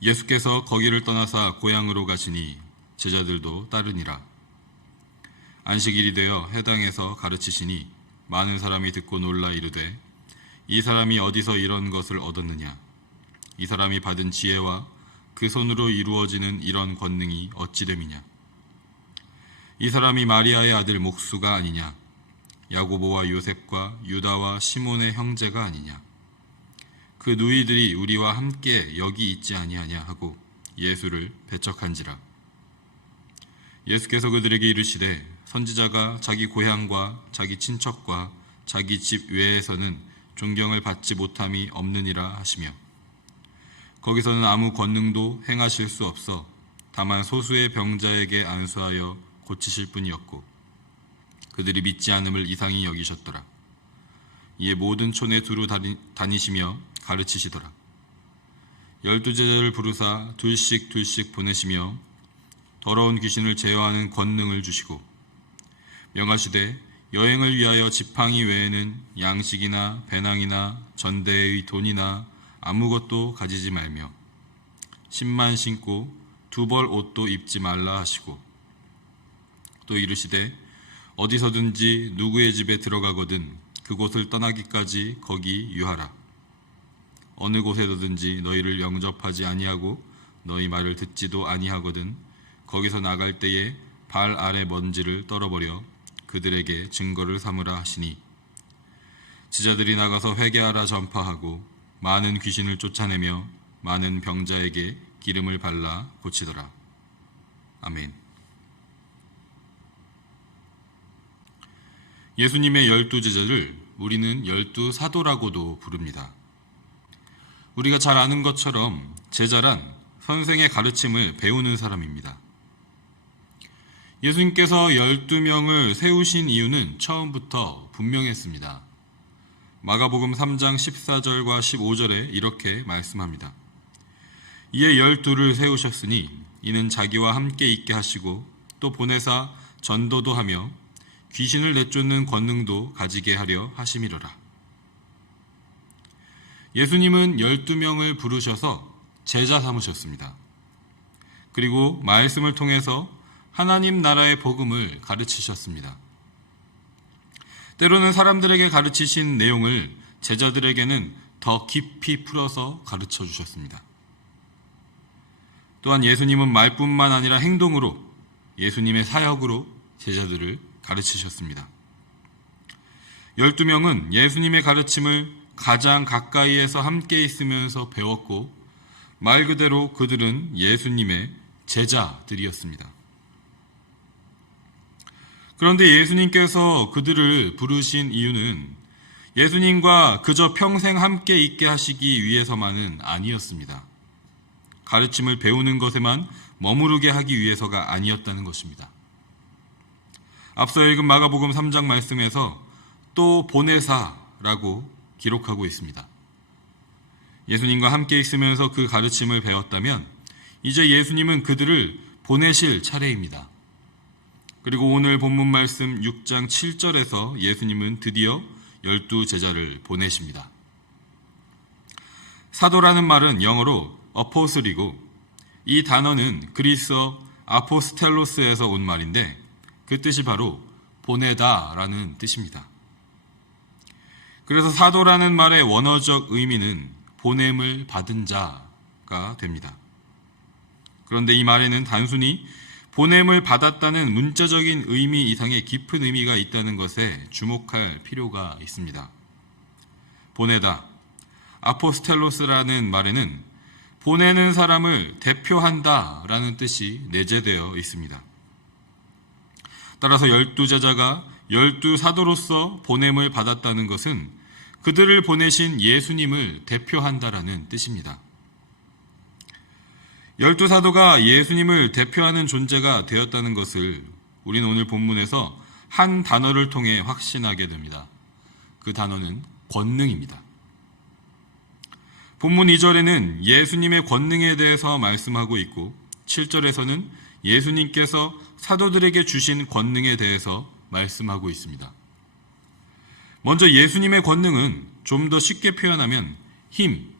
예수께서 거기를 떠나사 고향으로 가시니 제자들도 따르니라. 안식일이 되어 회당에서 가르치시니 많은 사람이 듣고 놀라 이르되 이 사람이 어디서 이런 것을 얻었느냐? 이 사람이 받은 지혜와 그 손으로 이루어지는 이런 권능이 어찌 됨이냐? 이 사람이 마리아의 아들 목수가 아니냐? 야고보와 요셉과 유다와 시몬의 형제가 아니냐? 그 누이들이 우리와 함께 여기 있지 아니하냐 하고 예수를 배척한지라. 예수께서 그들에게 이르시되 선지자가 자기 고향과 자기 친척과 자기 집 외에서는 존경을 받지 못함이 없느니라 하시며 거기서는 아무 권능도 행하실 수 없어 다만 소수의 병자에게 안수하여 고치실 뿐이었고 그들이 믿지 않음을 이상히 여기셨더라. 이에 모든 촌에 두루 다니시며 가르치시더라. 12제자를 부르사 둘씩 보내시며 더러운 귀신을 제어하는 권능을 주시고 명하시되 여행을 위하여 지팡이 외에는 양식이나 배낭이나 전대의 돈이나 아무것도 가지지 말며 신만 신고 2벌 옷도 입지 말라 하시고 또 이르시되 어디서든지 누구의 집에 들어가거든 그곳을 떠나기까지 거기 유하라. 어느 곳에서든지 너희를 영접하지 아니하고 너희 말을 듣지도 아니하거든 거기서 나갈 때에 발 아래 먼지를 떨어버려 그들에게 증거를 삼으라 하시니 지자들이 나가서 회개하라 전파하고 많은 귀신을 쫓아내며 많은 병자에게 기름을 발라 고치더라. 아멘. 예수님의 12제자를 우리는 12사도라고도 부릅니다. 우리가 잘 아는 것처럼 제자란 선생의 가르침을 배우는 사람입니다. 예수님께서 12명을 세우신 이유는 처음부터 분명했습니다. 마가복음 3장 14절과 15절에 이렇게 말씀합니다. 이에 12를 세우셨으니 이는 자기와 함께 있게 하시고 또 보내사 전도도 하며 귀신을 내쫓는 권능도 가지게 하려 하심이로라. 예수님은 12명을 부르셔서 제자 삼으셨습니다. 그리고 말씀을 통해서 하나님 나라의 복음을 가르치셨습니다. 때로는 사람들에게 가르치신 내용을 제자들에게는 더 깊이 풀어서 가르쳐 주셨습니다. 또한 예수님은 말뿐만 아니라 행동으로 예수님의 사역으로 제자들을 가르치셨습니다. 12명은 예수님의 가르침을 가장 가까이에서 함께 있으면서 배웠고 말 그대로 그들은 예수님의 제자들이었습니다. 그런데 예수님께서 그들을 부르신 이유는 예수님과 그저 평생 함께 있게 하시기 위해서만은 아니었습니다. 가르침을 배우는 것에만 머무르게 하기 위해서가 아니었다는 것입니다. 앞서 읽은 마가복음 3장 말씀에서 또 보내사라고 기록하고 있습니다. 예수님과 함께 있으면서 그 가르침을 배웠다면 이제 예수님은 그들을 보내실 차례입니다. 그리고 오늘 본문 말씀 6장 7절에서 예수님은 드디어 12제자를 보내십니다. 사도라는 말은 영어로 어포슬이고 이 단어는 그리스어 아포스텔로스에서 온 말인데 그 뜻이 바로 보내다라는 뜻입니다. 그래서 사도라는 말의 원어적 의미는 보냄을 받은 자가 됩니다. 그런데 이 말에는 단순히 보냄을 받았다는 문자적인 의미 이상의 깊은 의미가 있다는 것에 주목할 필요가 있습니다. 보내다, 아포스텔로스라는 말에는 보내는 사람을 대표한다라는 뜻이 내재되어 있습니다. 따라서 12제자가 12사도로서 보냄을 받았다는 것은 그들을 보내신 예수님을 대표한다라는 뜻입니다. 12사도가 예수님을 대표하는 존재가 되었다는 것을 우리는 오늘 본문에서 한 단어를 통해 확신하게 됩니다. 그 단어는 권능입니다. 본문 2절에는 예수님의 권능에 대해서 말씀하고 있고 7절에서는 예수님께서 사도들에게 주신 권능에 대해서 말씀하고 있습니다. 먼저 예수님의 권능은 좀 더 쉽게 표현하면 힘,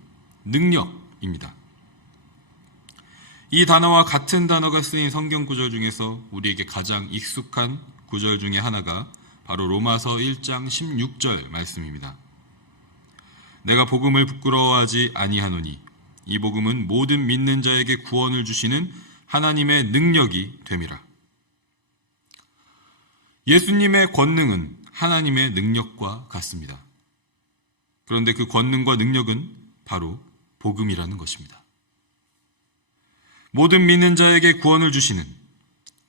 능력입니다. 이 단어와 같은 단어가 쓰인 성경 구절 중에서 우리에게 가장 익숙한 구절 중에 하나가 바로 로마서 1장 16절 말씀입니다. 내가 복음을 부끄러워하지 아니하노니 이 복음은 모든 믿는 자에게 구원을 주시는 하나님의 능력이 됨이라. 예수님의 권능은 하나님의 능력과 같습니다. 그런데 그 권능과 능력은 바로 복음이라는 것입니다. 모든 믿는 자에게 구원을 주시는,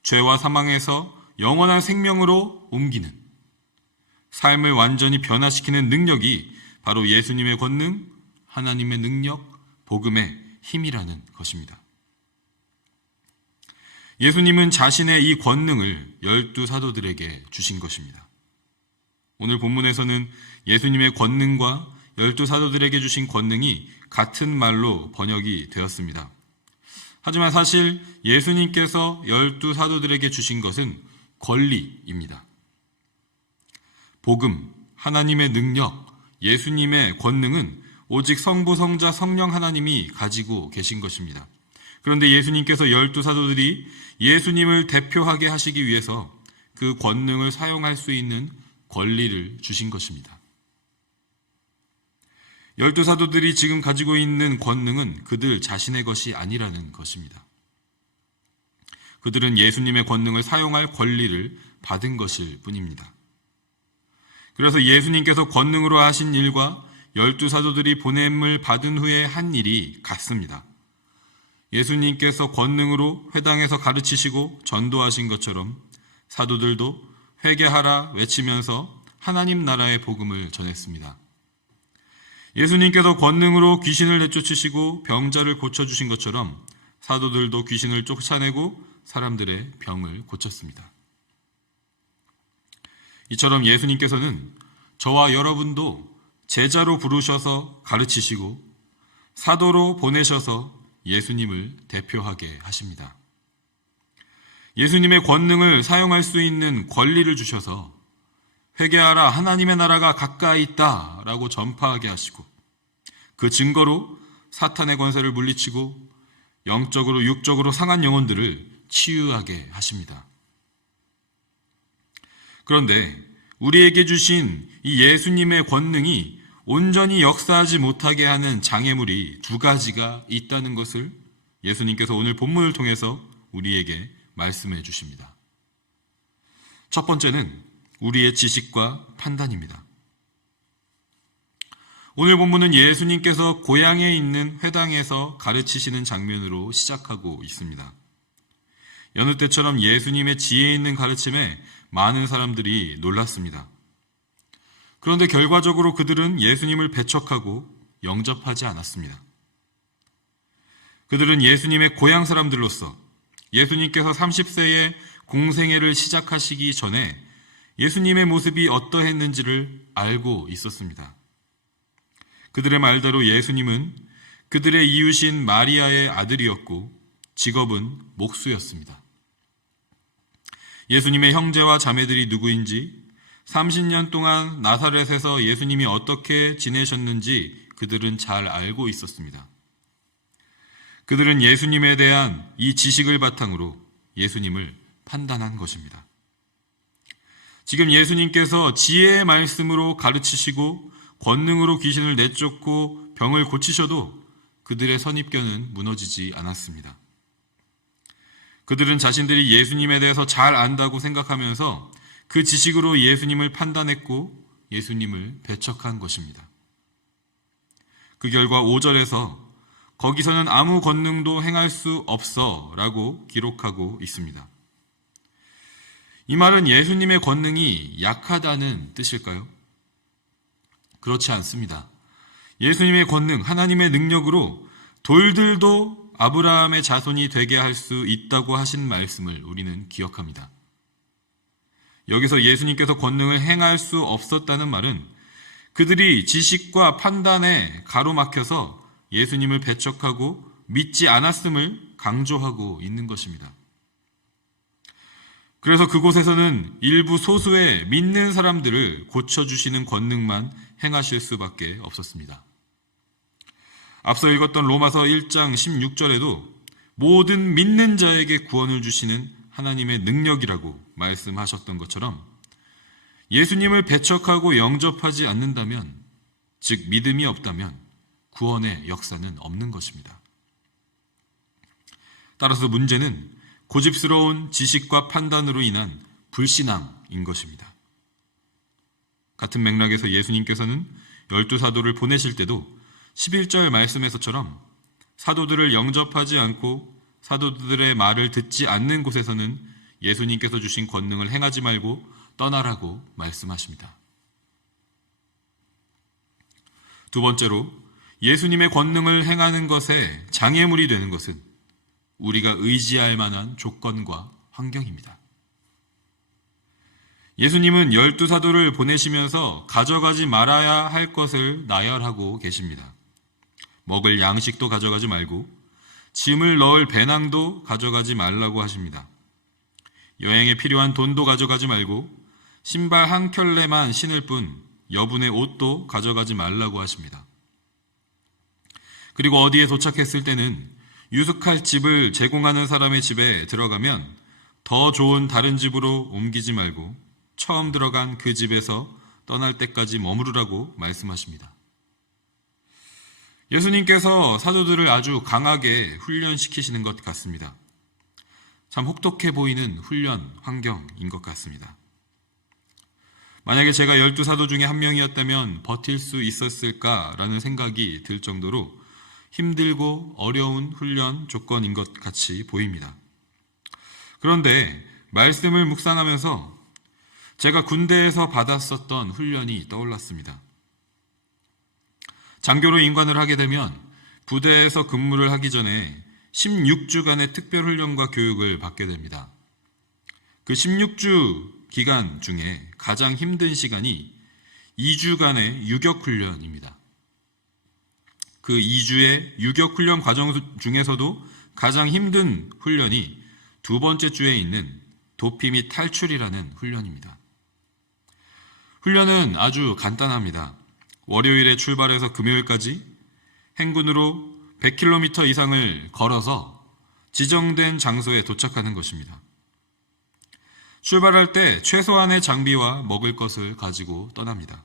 죄와 사망에서 영원한 생명으로 옮기는, 삶을 완전히 변화시키는 능력이 바로 예수님의 권능, 하나님의 능력, 복음의 힘이라는 것입니다. 예수님은 자신의 이 권능을 12사도들에게 주신 것입니다. 오늘 본문에서는 예수님의 권능과 12사도들에게 주신 권능이 같은 말로 번역이 되었습니다. 하지만 사실 예수님께서 12사도들에게 주신 것은 권리입니다. 복음, 하나님의 능력, 예수님의 권능은 오직 성부, 성자, 성령 하나님이 가지고 계신 것입니다. 그런데 예수님께서 12사도들이 예수님을 대표하게 하시기 위해서 그 권능을 사용할 수 있는 권리를 주신 것입니다. 12사도들이 지금 가지고 있는 권능은 그들 자신의 것이 아니라는 것입니다. 그들은 예수님의 권능을 사용할 권리를 받은 것일 뿐입니다. 그래서 예수님께서 권능으로 하신 일과 12사도들이 보냄을 받은 후에 한 일이 같습니다. 예수님께서 권능으로 회당에서 가르치시고 전도하신 것처럼 사도들도 회개하라 외치면서 하나님 나라의 복음을 전했습니다. 예수님께서 권능으로 귀신을 내쫓으시고 병자를 고쳐주신 것처럼 사도들도 귀신을 쫓아내고 사람들의 병을 고쳤습니다. 이처럼 예수님께서는 저와 여러분도 제자로 부르셔서 가르치시고 사도로 보내셔서 예수님을 대표하게 하십니다. 예수님의 권능을 사용할 수 있는 권리를 주셔서 회개하라 하나님의 나라가 가까이 있다 라고 전파하게 하시고 그 증거로 사탄의 권세를 물리치고 영적으로 육적으로 상한 영혼들을 치유하게 하십니다. 그런데 우리에게 주신 이 예수님의 권능이 온전히 역사하지 못하게 하는 장애물이 두 가지가 있다는 것을 예수님께서 오늘 본문을 통해서 우리에게 말씀해 주십니다. 첫 번째는 우리의 지식과 판단입니다. 오늘 본문은 예수님께서 고향에 있는 회당에서 가르치시는 장면으로 시작하고 있습니다. 여느 때처럼 예수님의 지혜 있는 가르침에 많은 사람들이 놀랐습니다. 그런데 결과적으로 그들은 예수님을 배척하고 영접하지 않았습니다. 그들은 예수님의 고향 사람들로서 예수님께서 30세에 공생애를 시작하시기 전에 예수님의 모습이 어떠했는지를 알고 있었습니다. 그들의 말대로 예수님은 그들의 이웃인 마리아의 아들이었고 직업은 목수였습니다. 예수님의 형제와 자매들이 누구인지 30년 동안 나사렛에서 예수님이 어떻게 지내셨는지 그들은 잘 알고 있었습니다. 그들은 예수님에 대한 이 지식을 바탕으로 예수님을 판단한 것입니다. 지금 예수님께서 지혜의 말씀으로 가르치시고 권능으로 귀신을 내쫓고 병을 고치셔도 그들의 선입견은 무너지지 않았습니다. 그들은 자신들이 예수님에 대해서 잘 안다고 생각하면서 그 지식으로 예수님을 판단했고 예수님을 배척한 것입니다. 그 결과 5절에서 거기서는 아무 권능도 행할 수 없어 라고 기록하고 있습니다. 이 말은 예수님의 권능이 약하다는 뜻일까요? 그렇지 않습니다. 예수님의 권능, 하나님의 능력으로 돌들도 아브라함의 자손이 되게 할 수 있다고 하신 말씀을 우리는 기억합니다. 여기서 예수님께서 권능을 행할 수 없었다는 말은 그들이 지식과 판단에 가로막혀서 예수님을 배척하고 믿지 않았음을 강조하고 있는 것입니다. 그래서 그곳에서는 일부 소수의 믿는 사람들을 고쳐주시는 권능만 행하실 수밖에 없었습니다. 앞서 읽었던 로마서 1장 16절에도 모든 믿는 자에게 구원을 주시는 하나님의 능력이라고 말씀하셨던 것처럼 예수님을 배척하고 영접하지 않는다면, 즉 믿음이 없다면 구원의 역사는 없는 것입니다. 따라서 문제는 고집스러운 지식과 판단으로 인한 불신앙인 것입니다. 같은 맥락에서 예수님께서는 12사도를 보내실 때도 11절 말씀에서처럼 사도들을 영접하지 않고 사도들의 말을 듣지 않는 곳에서는 예수님께서 주신 권능을 행하지 말고 떠나라고 말씀하십니다. 두 번째로, 예수님의 권능을 행하는 것에 장애물이 되는 것은 우리가 의지할 만한 조건과 환경입니다. 예수님은 12사도를 보내시면서 가져가지 말아야 할 것을 나열하고 계십니다. 먹을 양식도 가져가지 말고 짐을 넣을 배낭도 가져가지 말라고 하십니다. 여행에 필요한 돈도 가져가지 말고 신발 한 켤레만 신을 뿐 여분의 옷도 가져가지 말라고 하십니다. 그리고 어디에 도착했을 때는 유숙할 집을 제공하는 사람의 집에 들어가면 더 좋은 다른 집으로 옮기지 말고 처음 들어간 그 집에서 떠날 때까지 머무르라고 말씀하십니다. 예수님께서 사도들을 아주 강하게 훈련시키시는 것 같습니다. 참 혹독해 보이는 훈련 환경인 것 같습니다. 만약에 제가 12사도 중에 한 명이었다면 버틸 수 있었을까라는 생각이 들 정도로 힘들고 어려운 훈련 조건인 것 같이 보입니다. 그런데 말씀을 묵상하면서 제가 군대에서 받았었던 훈련이 떠올랐습니다. 장교로 인관을 하게 되면 부대에서 근무를 하기 전에 16주간의 특별훈련과 교육을 받게 됩니다. 그 16주 기간 중에 가장 힘든 시간이 2주간의 유격훈련입니다. 그 2주의 유격훈련 과정 중에서도 가장 힘든 훈련이 두 번째 주에 있는 도피 및 탈출이라는 훈련입니다. 훈련은 아주 간단합니다. 월요일에 출발해서 금요일까지 행군으로 100km 이상을 걸어서 지정된 장소에 도착하는 것입니다. 출발할 때 최소한의 장비와 먹을 것을 가지고 떠납니다.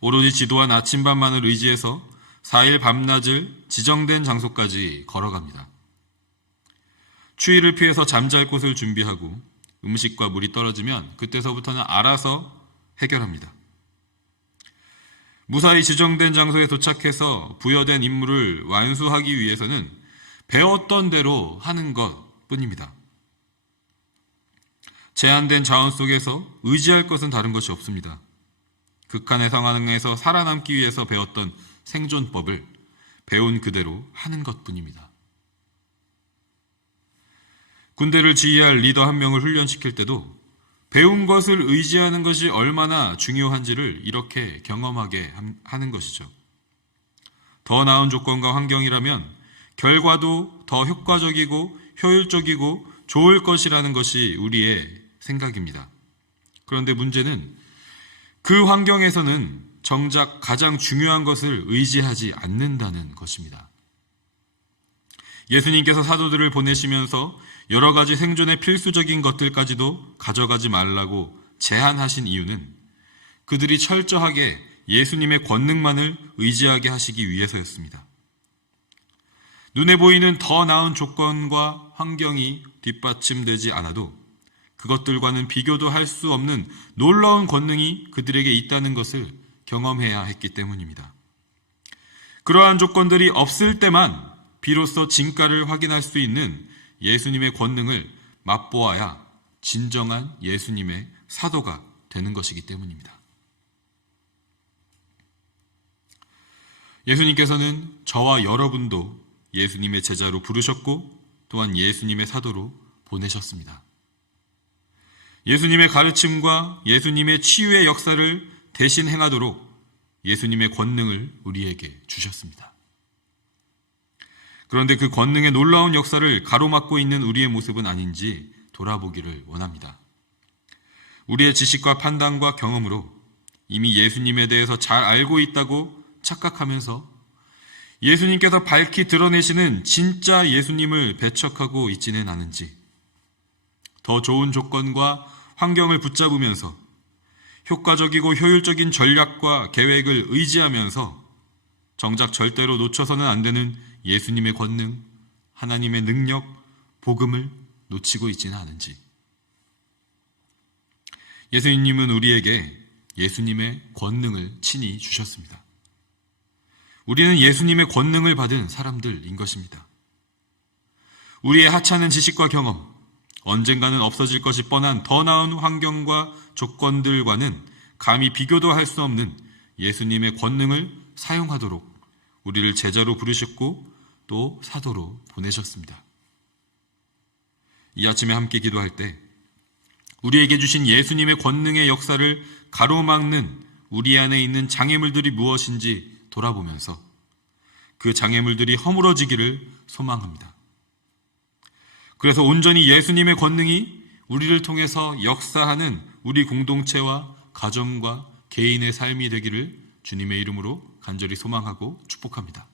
오로지 지도와 나침반만을 의지해서 4일 밤낮을 지정된 장소까지 걸어갑니다. 추위를 피해서 잠잘 곳을 준비하고 음식과 물이 떨어지면 그때서부터는 알아서 해결합니다. 무사히 지정된 장소에 도착해서 부여된 임무를 완수하기 위해서는 배웠던 대로 하는 것 뿐입니다. 제한된 자원 속에서 의지할 것은 다른 것이 없습니다. 극한의 상황에서 살아남기 위해서 배웠던 생존법을 배운 그대로 하는 것뿐입니다. 군대를 지휘할 리더 한 명을 훈련시킬 때도 배운 것을 의지하는 것이 얼마나 중요한지를 이렇게 경험하게 하는 것이죠. 더 나은 조건과 환경이라면 결과도 더 효과적이고 효율적이고 좋을 것이라는 것이 우리의 생각입니다. 그런데 문제는 그 환경에서는 정작 가장 중요한 것을 의지하지 않는다는 것입니다. 예수님께서 사도들을 보내시면서 여러 가지 생존의 필수적인 것들까지도 가져가지 말라고 제한하신 이유는 그들이 철저하게 예수님의 권능만을 의지하게 하시기 위해서였습니다. 눈에 보이는 더 나은 조건과 환경이 뒷받침되지 않아도 그것들과는 비교도 할 수 없는 놀라운 권능이 그들에게 있다는 것을 경험해야 했기 때문입니다. 그러한 조건들이 없을 때만 비로소 진가를 확인할 수 있는 예수님의 권능을 맛보아야 진정한 예수님의 사도가 되는 것이기 때문입니다. 예수님께서는 저와 여러분도 예수님의 제자로 부르셨고 또한 예수님의 사도로 보내셨습니다. 예수님의 가르침과 예수님의 치유의 역사를 대신 행하도록 예수님의 권능을 우리에게 주셨습니다. 그런데 그 권능의 놀라운 역사를 가로막고 있는 우리의 모습은 아닌지 돌아보기를 원합니다. 우리의 지식과 판단과 경험으로 이미 예수님에 대해서 잘 알고 있다고 착각하면서 예수님께서 밝히 드러내시는 진짜 예수님을 배척하고 있지는 않은지, 더 좋은 조건과 환경을 붙잡으면서 효과적이고 효율적인 전략과 계획을 의지하면서 정작 절대로 놓쳐서는 안 되는 예수님의 권능, 하나님의 능력, 복음을 놓치고 있지는 않은지. 예수님은 우리에게 예수님의 권능을 친히 주셨습니다. 우리는 예수님의 권능을 받은 사람들인 것입니다. 우리의 하찮은 지식과 경험, 언젠가는 없어질 것이 뻔한 더 나은 환경과 조건들과는 감히 비교도 할 수 없는 예수님의 권능을 사용하도록 우리를 제자로 부르셨고 또 사도로 보내셨습니다. 이 아침에 함께 기도할 때 우리에게 주신 예수님의 권능의 역사를 가로막는 우리 안에 있는 장애물들이 무엇인지 돌아보면서 그 장애물들이 허물어지기를 소망합니다. 그래서 온전히 예수님의 권능이 우리를 통해서 역사하는 우리 공동체와 가정과 개인의 삶이 되기를 주님의 이름으로 간절히 소망하고 축복합니다.